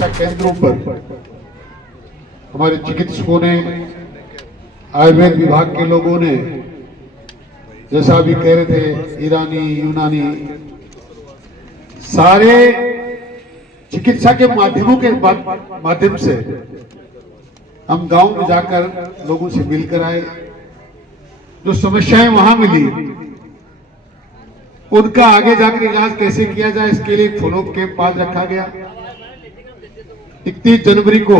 चिकित्सा केंद्रों पर हमारे चिकित्सकों ने, आयुर्वेद विभाग के लोगों ने, जैसा अभी कह रहे थे, ईरानी, यूनानी, सारे चिकित्सा के माध्यमों के माध्यम से हम गांव में जाकर लोगों से मिलकर आए। जो समस्याएं वहां मिली उनका आगे जाकर इलाज कैसे किया जाए, इसके लिए फॉलोअप कैंप आज रखा गया। 31 जनवरी को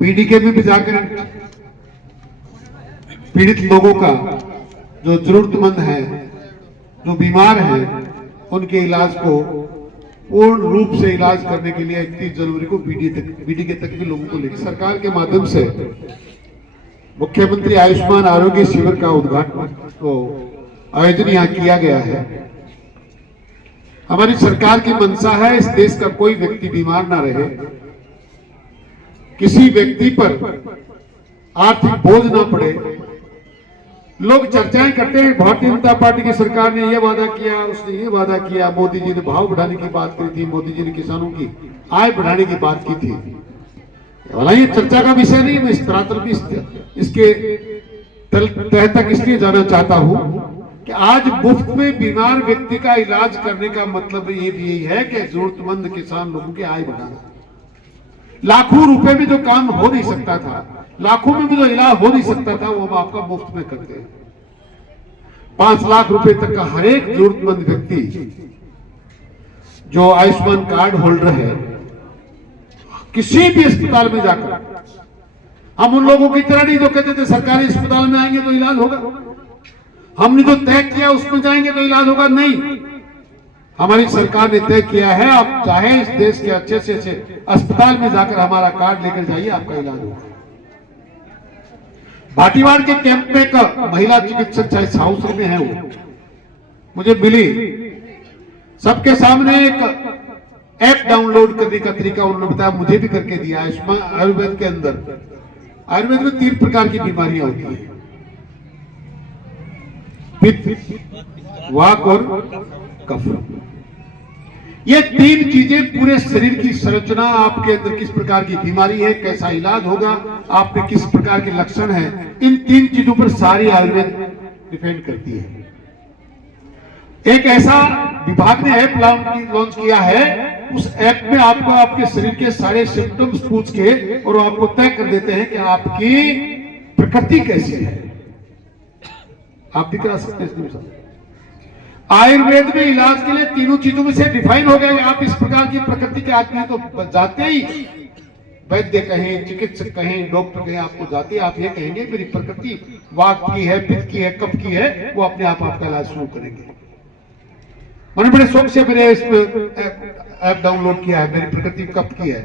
बीडीके में भी जाकर पीड़ित लोगों का, जो जरूरतमंद है, जो बीमार हैं, उनके इलाज को पूर्ण रूप से इलाज करने के लिए 31 जनवरी को बीडीके तक भी लोगों को लेकर सरकार के माध्यम से मुख्यमंत्री आयुष्मान आरोग्य शिविर का उद्घाटन तो आयोजन यहाँ किया गया है। हमारी सरकार की मंशा है इस देश का कोई व्यक्ति बीमार ना रहे, किसी व्यक्ति पर आर्थिक बोझ ना पड़े। लोग चर्चाएं करते हैं, भारतीय जनता पार्टी की सरकार ने यह वादा किया, उसने ये वादा किया, मोदी जी ने भाव बढ़ाने की बात करी थी, मोदी जी ने किसानों की आय बढ़ाने की बात की थी। हालांकि ये चर्चा का विषय नहीं, मैं इस तरह भी इसके तह तक इसलिए जाना चाहता हूं कि आज मुफ्त में बीमार व्यक्ति का इलाज करने का मतलब ये भी यही है कि जरूरतमंद किसान लोगों की आय बढ़ाना। लाखों रुपए में जो काम हो नहीं सकता था, लाखों में भी जो इलाज हो नहीं सकता था, वो हम आपका मुफ्त में करते हैं। 5 लाख रुपए तक का हर एक जरूरतमंद व्यक्ति जो आयुष्मान कार्ड होल्डर है, किसी भी अस्पताल में जाकर, हम उन लोगों की तरह नहीं जो कहते थे सरकारी अस्पताल में आएंगे तो इलाज होगा, हमने जो तय किया उसमें जाएंगे तो इलाज होगा, नहीं। हमारी सरकार ने तय किया है, आप चाहे इस देश के अच्छे से अच्छे अस्पताल में जाकर हमारा कार्ड लेकर जाइए, आपका इलाज होगा। भाटीवाड़ के कैंप में एक महिला चिकित्सक चाहे साउथ में है, वो मुझे मिली, सबके सामने एक ऐप डाउनलोड करने का तरीका उन्होंने बताया, मुझे भी करके दिया। आयुष्मान आयुर्वेद के अंदर, आयुर्वेद में 3 प्रकार की बीमारियां होती है, पित्त, वात और कफ। ये 3 चीजें पूरे शरीर की संरचना, आपके अंदर किस प्रकार की बीमारी है, कैसा इलाज होगा, आप में किस प्रकार के लक्षण है, इन 3 चीजों पर सारी आयुर्वेद डिपेंड करती है। एक ऐसा विभाग ने ऐप लॉन्च किया है, उस ऐप में आपको आपके शरीर के सारे सिम्टम्स पूछ के और आपको तय कर देते हैं कि आपकी प्रकृति कैसी है। आप भी करा सकते हैं। आयुर्वेद में इलाज के लिए 3 चीजों में से डिफाइन हो गया कि आप इस प्रकार की प्रकृति के आदमी हैं, तो जाते ही वैद्य कहें, चिकित्सक कहें, डॉक्टर कहें, आपको जाते आप ये कहेंगे मेरी प्रकृति वात की है, पित्त की है, कफ की है, वो अपने आप आपका इलाज शुरू करेंगे। मैंने बड़े शौक से मेरे इस ऐप डाउनलोड किया है, मेरी प्रकृति कफ की है,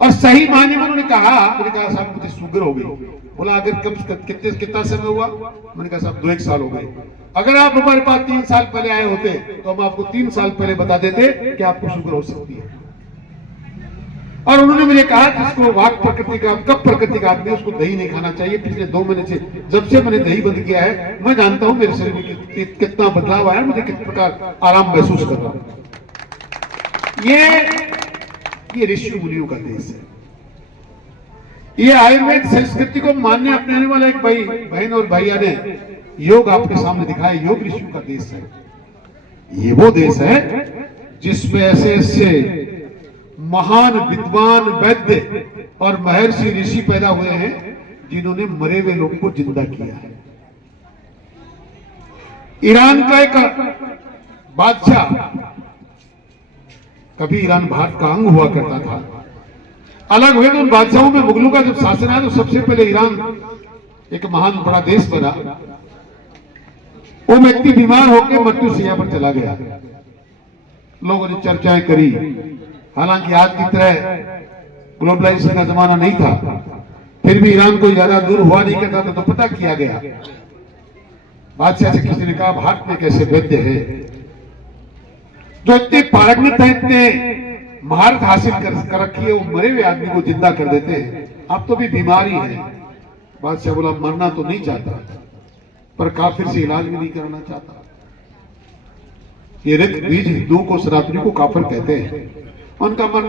और सही मायने में उन्होंने कहा, मैंने कहा साहब मुझे शुगर हो गई। बोला अगर कितना समय हुआ? मैंने कहा साहब 2-1 साल हो गए। अगर आप हमारे पास 3 साल पहले आए होते तो हम आपको 3 साल पहले बता देते कि आपको शुगर हो सकती है। और उन्होंने मुझे कहा जिसको वात प्रकृति का, कफ प्रकृति का आदमी, उसको दही नहीं खाना चाहिए। पिछले 2 महीने से जब से मैंने दही बंद किया है, मैं जानता हूं मेरे शरीर में कितना बदलाव आया, मुझे किस प्रकार आराम महसूस कर रहा हूं। ये ऋषि मुनियों का देश है। ये आयुर्वेद संस्कृति को मानने अपनाने वाला एक भाई, बहन और भैया ने योग आपके सामने दिखाया। योग ऋषियों का देश है। ये वो देश है जिसमें ऐसे ऐसे महान विद्वान वैद्य और महर्षि ऋषि पैदा हुए हैं जिन्होंने मरे हुए लोगों को जिंदा किया है। ईरान का एक बादशाह, कभी ईरान भारत का अंग हुआ करता था, अलग हुए तो उन बादशाहों में मुगलों का जब शासन आया तो सबसे पहले ईरान एक महान बड़ा देश बना। वो व्यक्ति बीमार होकर मृत्यु शैया पर चला गया। लोगों ने चर्चाएं करी, हालांकि आज की तरह ग्लोबलाइजेशन का जमाना नहीं था, फिर भी ईरान को ज्यादा दूर हुआ नहीं करता था, तो पता किया गया। बादशाह से किसी ने कहा भारत में कैसे वैद्य है जो इतने पारंगत है, इतने महारत हासिल कर रखी है, वो मरे हुए आदमी को जिंदा कर देते हैं, आप तो भी बीमारी है। बादशाह बोला मरना तो नहीं चाहता, पर काफिर से इलाज भी नहीं कराना चाहता। ये ऋत बीज हिंदुओं को, सनातनियों को काफिर कहते हैं। उनका मन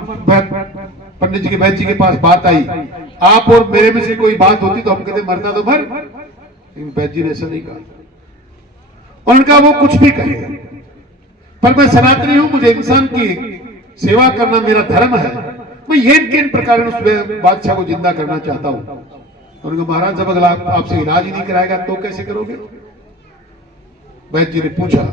पंडित जी के वैद्य जी के पास बात आई, आप और मेरे में से कोई बात होती तो हम कहते मरना तो मर, लेकिन वैद्य जी ने ऐसा नहीं कहा। उनका वो कुछ भी कहे, पर मैं सनातनी हूं, मुझे इंसान की सेवा करना मेरा धर्म है, मैं ये किन प्रकार उस बादशाह को जिंदा करना चाहता हूं। उन्होंने महाराज जब अगला आपसे इलाज ही नहीं कराएगा तो कैसे करोगे? वैद्य जी ने पूछा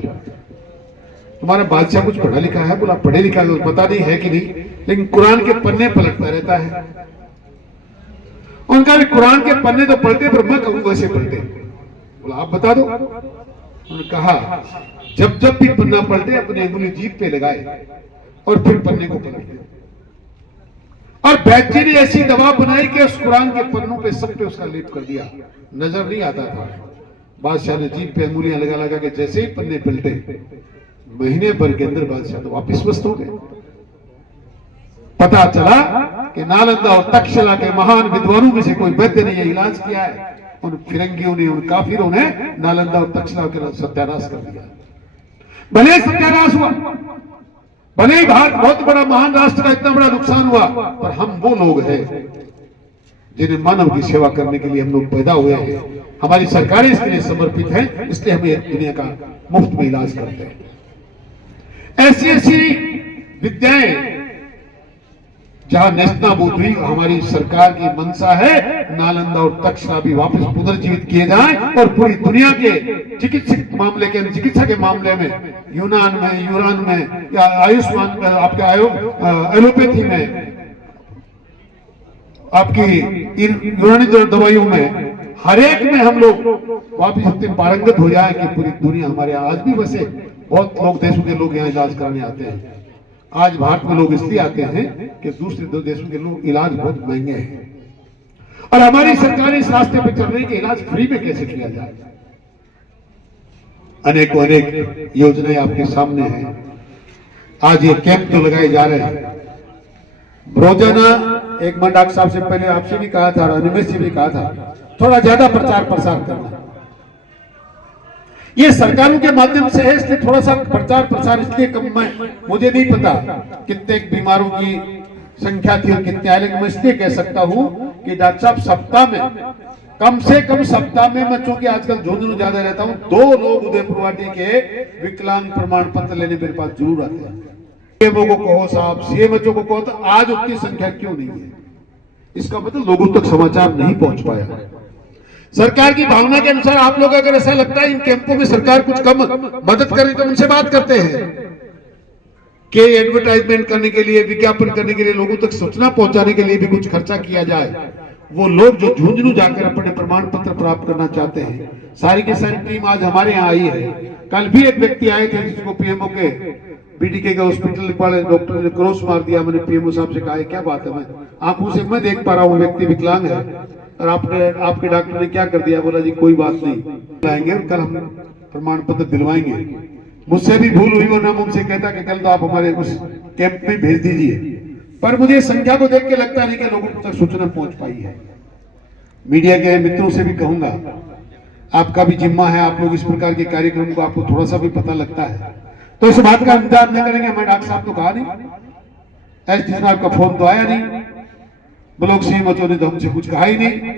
तुम्हारा बादशाह कुछ पढ़ा लिखा है? बोला पढ़े लिखा है, पता नहीं है कि नहीं, लेकिन कुरान के पन्ने पलटता रहता है। उनका भी कुरान के पन्ने तो पढ़ते, पर मैं कहूं वैसे पढ़ते। बोला आप बता दो। उन्होंने कहा जब जब भी पन्ना पलटे अपनी अंगुली जीभ पे लगाए और फिर पन्ने को पलटे। और वैद्य जी ने ऐसी दवा बनाई कि उस कुरान के पन्नों पे सब पे उसका लेप कर दिया, नजर नहीं आता था। बादशाह ने जीभ पे अंगुलियां लगा लगा के जैसे ही पन्ने पलटे, महीने भर के अंदर बादशाह तो वापिस स्वस्थ हो गए। पता चला कि नालंदा और तक्षशिला के महान विद्वानों में से कोई वैद्य ने यह इलाज किया है। उन फिरंगियों ने, उन काफिरों ने नालंदा और तक्षशिला के सत्यानाश कर दिया। भले सत्यानाश हुआ, भले ही भारत बहुत बड़ा महान राष्ट्र का इतना बड़ा नुकसान हुआ, पर हम वो लोग हैं जिन्हें मानव की सेवा करने के लिए हम लोग पैदा हुए हैं। हमारी सरकारें इसके लिए समर्पित हैं, इसलिए हम दुनिया का मुफ्त में इलाज करते हैं। ऐसी ऐसी विद्याएं जहां नेस्तनाबूद हुई, हमारी सरकार की मंशा है नालंदा और तक्षशिला भी वापस पुनर्जीवित किए जाएं और पूरी दुनिया के चिकित्सा के मामले में, यूनान में या आयुष्मान में, आपके एलोपैथी में, आपकी यूनानी दवाइयों में, हर एक में हम लोग वापिस इतने पारंगत हो जाए कि पूरी दुनिया हमारे यहाँ। आज भी वैसे बहुत लोग, देशों के लोग यहाँ इलाज कराने आते हैं। आज भारत में लोग इसलिए आते हैं कि दूसरे दो देशों के लोग इलाज बहुत महंगे हैं, और हमारी सरकार इस रास्ते पर चल रही है कि इलाज फ्री में कैसे किया जाए। अनेक योजनाएं आपके सामने हैं। आज ये कैंप जो लगाए जा रहे हैं रोजाना, एक बार डॉक्टर साहब से पहले आपसे भी कहा था, रनिमेश से भी कहा था, थोड़ा ज्यादा प्रचार प्रसार करना। ये सरकारों के माध्यम से है, इसलिए थोड़ा सा प्रचार प्रसार इसलिए कम। मुझे नहीं पता कितने बीमारों की संख्या थी और कितने आए, लेकिन मैं इसलिए कह सकता हूं कि डॉक्टर साहब सप्ताह में, कम से कम सप्ताह में, मैं चूंकि आजकल झुंझुनू ज्यादा रहता हूं, 2 लोग उदयपुरवाटी के विकलांग प्रमाण पत्र लेने मेरे पास जरूर आते हैं। सीएमओ को कहो साहब, सीएमएचओ को कहो, तो आज उतनी संख्या क्यों नहीं है? इसका मतलब लोगों तक समाचार नहीं पहुंच पाया। सरकार की भावना के अनुसार आप लोग अगर ऐसा लगता है इन कैंपों में सरकार कुछ कम मदद करे तो उनसे बात करते हैं कि एडवर्टाइजमेंट करने के लिए, विज्ञापन करने के लिए, लोगों तक सूचना पहुंचाने के लिए भी कुछ खर्चा किया जाए। वो लोग जो झुंझुनू जाकर अपने प्रमाण पत्र प्राप्त करना चाहते हैं, सारी की सारी टीम आज हमारे यहाँ आई है। कल भी एक व्यक्ति आए थे जिसको पीएमओ के बीडीके के हॉस्पिटल वाले डॉक्टर ने क्रॉस मार दिया। मैंने पीएमओ साहब से कहा क्या बात है? मैं आंखों से मैं देख पा रहा हूँ व्यक्ति विकलांग है, और आपके डॉक्टर ने क्या कर दिया? बोला जी कोई बात नहीं, लाएंगे कल हम प्रमाण पत्र दिलवाएंगे। मुझसे भी भूल हुई, वरना मुझसे कहता कि कल तो आप हमारे उस कैंप में भेज दीजिए। पर मुझे संख्या को देख के लगता नहीं कि लोगों तक सूचना पहुंच पाई है। मीडिया के मित्रों से भी कहूंगा, आपका भी जिम्मा है, आप लोग इस प्रकार के कार्यक्रम को आपको थोड़ा सा भी पता लगता है तो इस बात का इंतजार नहीं करेंगे। मैं डॉक्टर साहब तो कहा नहीं, एसडी साहब का फोन तो आया नहीं, ब्लॉक सीएमओ ने तो हमसे कुछ कहा ही नहीं।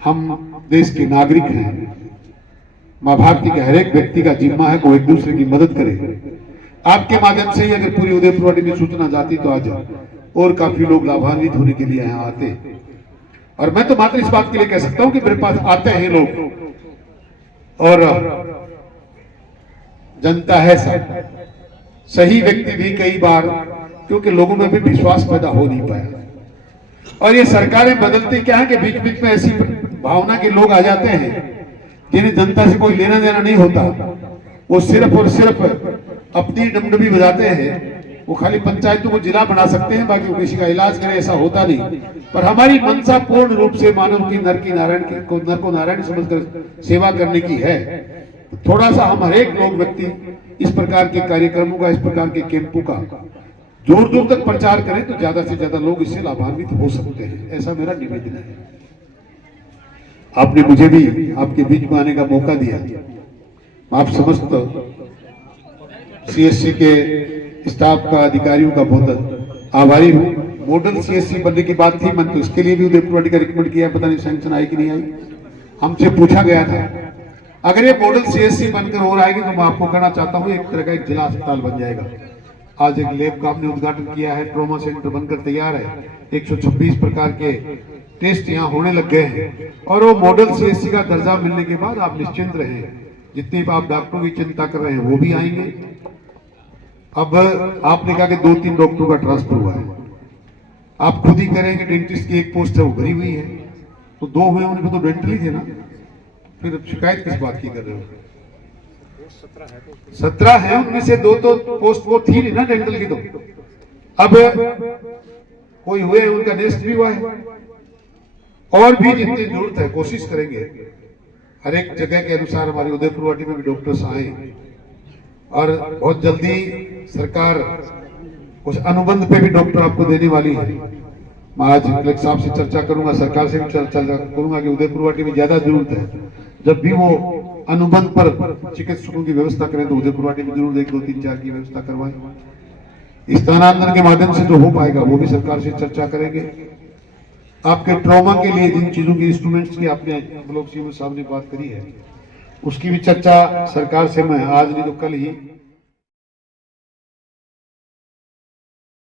हम देश के नागरिक हैं, मां भारती के हर एक व्यक्ति का जिम्मा है वो एक दूसरे की मदद करे। आपके माध्यम से ही अगर पूरी उदयपुरवाटी में सूचना जाती तो आज और काफी लोग लाभान्वित होने के लिए यहाँ आते। और मैं तो मात्र इस बात के लिए कह सकता हूं कि मेरे पास आते हैं लोग और जनता है सब सही व्यक्ति भी कई बार, क्योंकि लोगों में भी विश्वास पैदा हो नहीं पाया। और ये सरकारें बदलती क्या है कि बीच बीच में ऐसी भावना के लोग आ जाते हैं जिन्हें जनता से कोई लेना देना नहीं होता। वो सिर्फ और सिर्फ अपनी डमडमी बजाते हैं। वो खाली पंचायतों को जिला बना सकते हैं, बाकी किसी का इलाज करें ऐसा होता नहीं। पर हमारी मंशा पूर्ण रूप से मानव की नर को नारायण समझकर सेवा करने की है। थोड़ा सा हम हर एक लोग व्यक्ति इस प्रकार के कार्यक्रमों का, इस प्रकार के कैंपों का दूर दूर तक प्रचार करें तो ज्यादा से ज्यादा लोग इससे लाभान्वित हो सकते हैं, ऐसा मेरा निवेदन है। आपने मुझे भी आपके बीच में आने का मौका दिया। आप समस्त सीएससी के स्टाफ का, अधिकारियों का बहुत आभारी हूँ। मॉडल सीएससी बनने की बात थी, मैंने तो इसके लिए भी उदयपुर वाटी का रिकमेंड किया, पता नहीं सैंक्शन आई कि नहीं आई। हमसे पूछा गया था अगर ये मॉडल सीएससी बनकर और आएगी तो मैं आपको कहना चाहता हूँ एक तरह का एक जिला अस्पताल बन जाएगा। आज एक लैब का हमने उद्घाटन किया है, ट्रॉमा सेंटर बनकर तैयार है, 126 प्रकार के टेस्ट यहाँ होने लग गए हैं। और वो मॉडल सीएससी का दर्जा मिलने के बाद आप निश्चिंत रहें, जितनी आप डॉक्टरों की चिंता कर रहे हैं वो भी आएंगे। अब आपने कहा कि 2-3 डॉक्टरों का ट्रांसफर हुआ है, आप खुद ही करेंगे, डेंटिस्ट की एक पोस्ट है वो भरी हुई है, तो 2 हुए, उनमें तो डेंटल ही थे ना, फिर शिकायत किस बात की कर रहे हो? 17 है, उनमें से 2 तो पोस्ट वो थी नहीं ना डेंटल की। तो अब कोई हुए, उनका नेक्स्ट भी हुआ है, और भी जितनी जरूरत है कोशिश करेंगे हर एक जगह के अनुसार हमारी उदयपुर वाटी में भी डॉक्टर्स आए, और बहुत जल्दी सरकार कुछ अनुबंध पे भी डॉक्टर आपको देने वाली है। मैं आज कलेक्टर साहब से चर्चा करूंगा, सरकार से भी चर्चा करूंगा कि उदयपुर वाटी में ज्यादा जरूरत है, जब भी वो अनुबंध पर चिकित्सकों की व्यवस्था करें तो उदयपुर वाटी में जरूर 1, 2, 3, 4 की व्यवस्था करवाएं। स्थानांतरण के माध्यम से जो हो पाएगा वो भी सरकार से चर्चा करेंगे। आपके ट्रॉमा के लिए जिन चीजों की इंस्ट्रूमेंट्स की आपने ब्लॉक सीएम साहब ने बात करी है, उसकी भी चर्चा सरकार से मैं आज नहीं तो कल ही